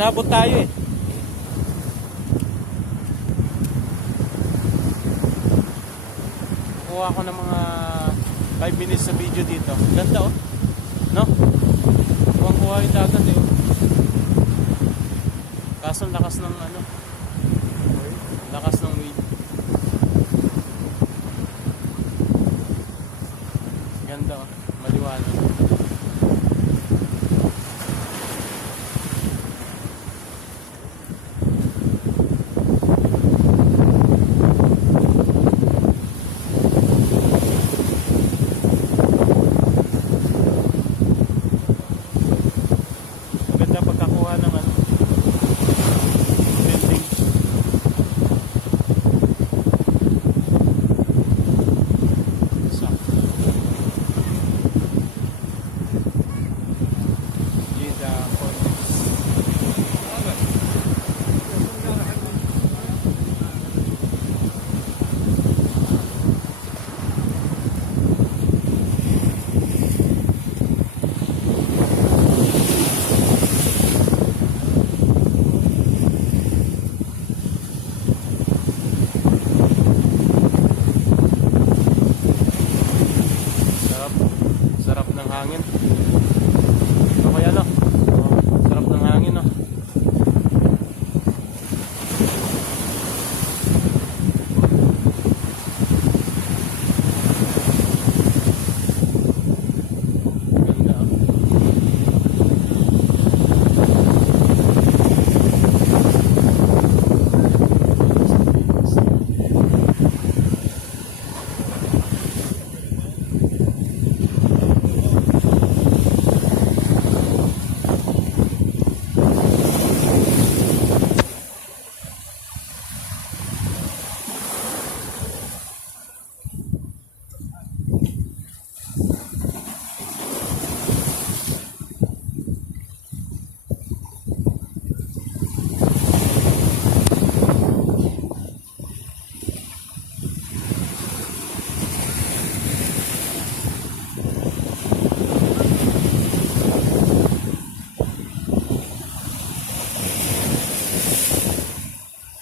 Inabot tayo eh. Kuha ako ng mga 5 minutes sa video dito. Ganda oh. No? Kuha yung dagat eh. Kaso lakas ng ano. Lakas ng wave. Ganda oh. Maliwanag. Hangin. Okay ano? Sarap ng hangin no.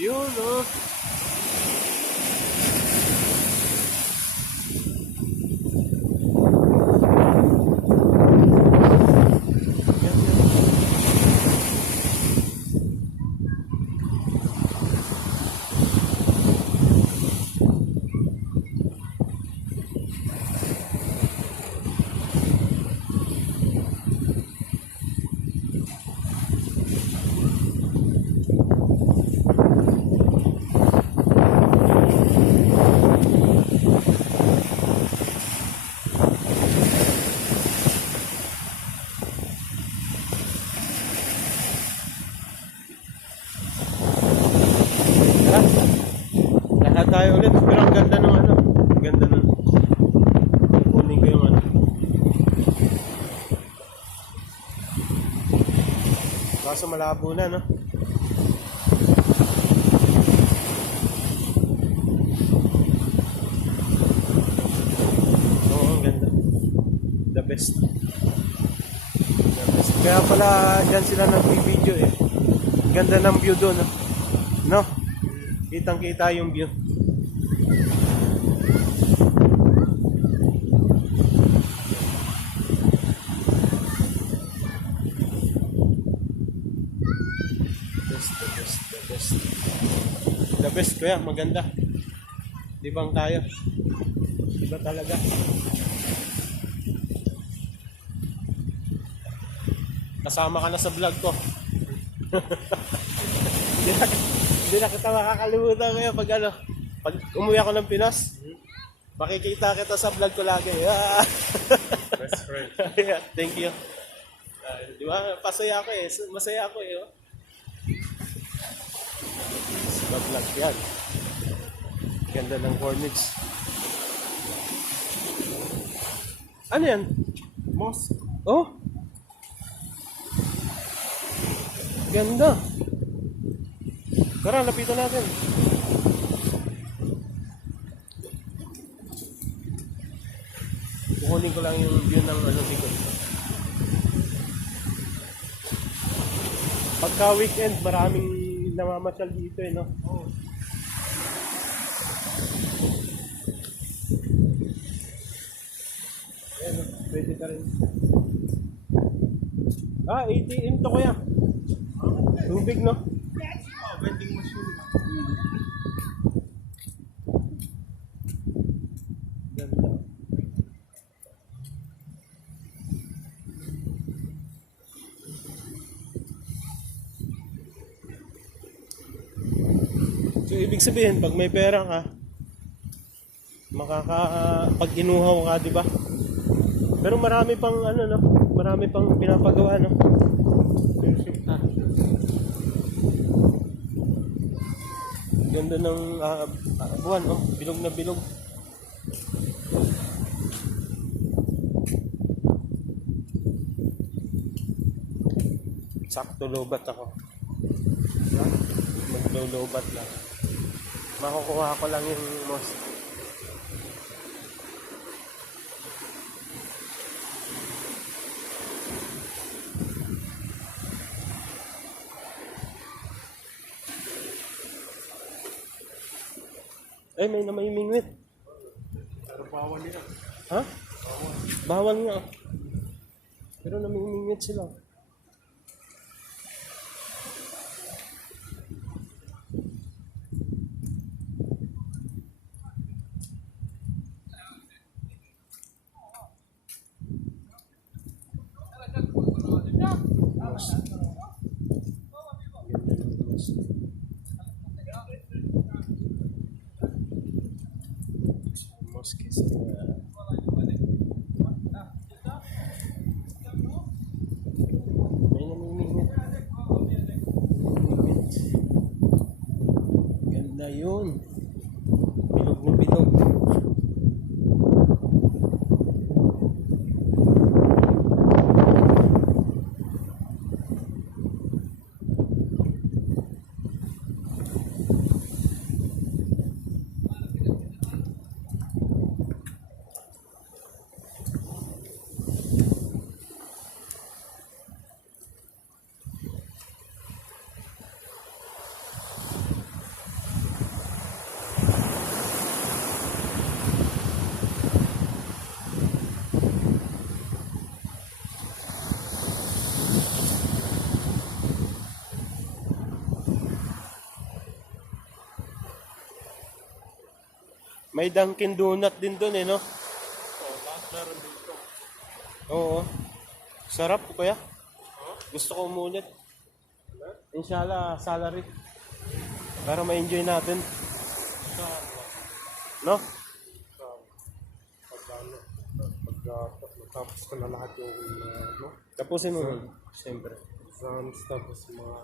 Yun oh. Lahat tayo ulit, pero ang ganda ng ano, ang ganda ng kunin ko yung ano. Kaso malabo na no. Oo, ang ganda. The best. The best. Kaya pala dyan sila nag-video eh. Ganda ng view doon no. Kitang kita yung view. The best kuya, maganda. Di bang tayo? Diba talaga? Kasama ka na sa vlog ko. Hindi na kita makakalimutan ngayon pag ano, pag umuwi ako ng Pinas, makikita kita sa vlog ko lagi. Best friend. Yeah, thank you. Di ba? Pasaya ako eh. Masaya ako eh. Oh. Sa vlog yan. Ganda ng Hornets. Ano yan? Moss. Oh? Ganda. Tara, lapitan natin. Kukunin ko lang yung view ng ano dito. Pagka weekend, maraming namamasyal dito eh, no? Oo. Ayan, no? Pwede ka rin. Ah, ATM to kuya. Tubig, no? Vending machine. Ganda. So, ibig sabihin, pag may pera ka, pag inuhaw ka, di ba? Pero marami pang ano, no? Marami pang pinapagawa, no? Ganda ng buwan, no? Bilog na bilog. Sakto lobat ako. Maglolobat lang. Makukuha ko lang yung most. Ay, may namimingwit. Pero bawal nila. Ha? Bawal nga. Pero namimingwit sila. Mosque is may namimingwit. Namimingwit. Ganda yun. Bilog na bilog. May Dunkin Donut din doon eh, no? Oo, lahat meron dito. Oo. Sarap, kuya. Gusto ko umulit. Inshallah, salary. Para ma-enjoy natin. Sa No? sa pagkano. Tapos ko na lahat yung ano, Tapusin mo muna. Siyempre. exams, tapos mga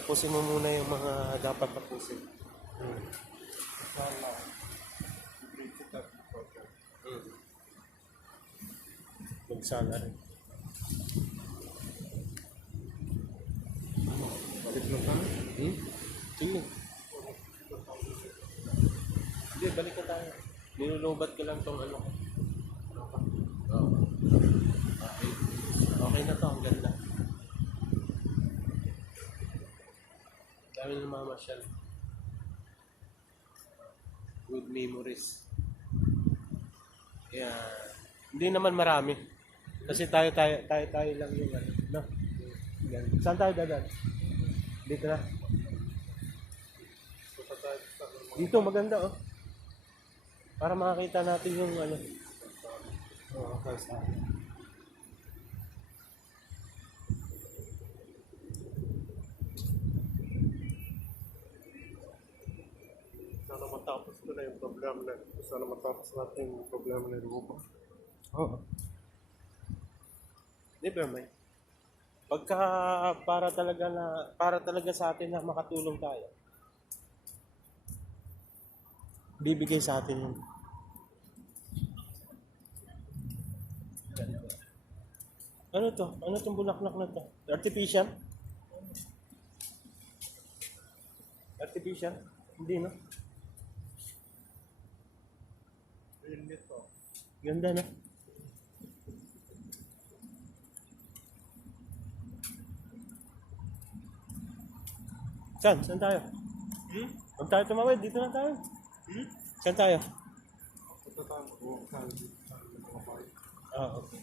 Tapusin mo muna yung mga dapat tapusin. sana. Principal program. Mag-salary. Balik na tayo. Sige. Hindi, balik na tayo. Nilulobat ko lang tong ano. Oo. Okay. Okay na to, ang ganda. Dami na mamasyal. Good memories. Kaya, hindi naman marami. Kasi tayo lang yung ano. No? Yan. Saan tayo dadaan? Dito na. Dito maganda oh. Para makakita natin yung ano. Oh, okay, sa Sana matapos ko na yung problema na. Sana matapos natin yung problema na lupa. Oo. Di ba may? Pagka para talaga sa atin na makatulong tayo. Bibigay sa atin yun. Ano to? Ano tong bulaklak na to? Artificial? Artificial? Hindi no? Real nito. Ganda na. Saan? Saan tayo? Huwag tayo tumawid. Dito na tayo. Saan tayo? Ito tayo. Tayo dito sa mga bahay. Okay.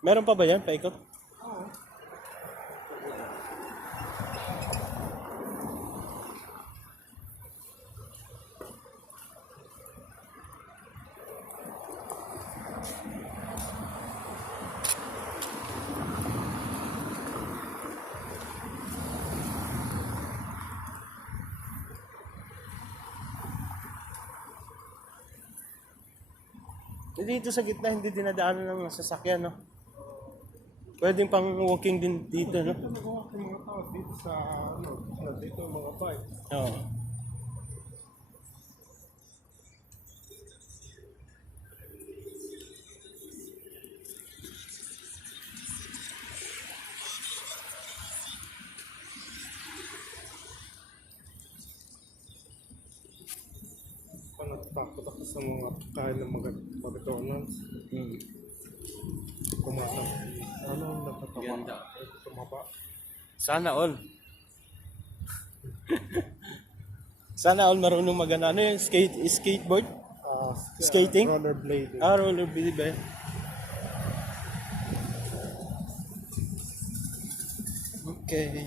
Meron pa ba yan? Paikot? Oo. Dito sa gitna, hindi dinadaanan ng sasakyan, no? Pwedeng pang walking din dito, no? Ito nagawa ko yung mga tao dito sa, dito yung mga bike. Oo. Natatakot ako sa mga kain ng mga McDonald's. Kumakas. Nagtatama. Ganda. Tumaba. Sana all. Sana all marunong magana. Ano yung skateboard? Skating? Rollerblade. Rollerblade ba? Okay.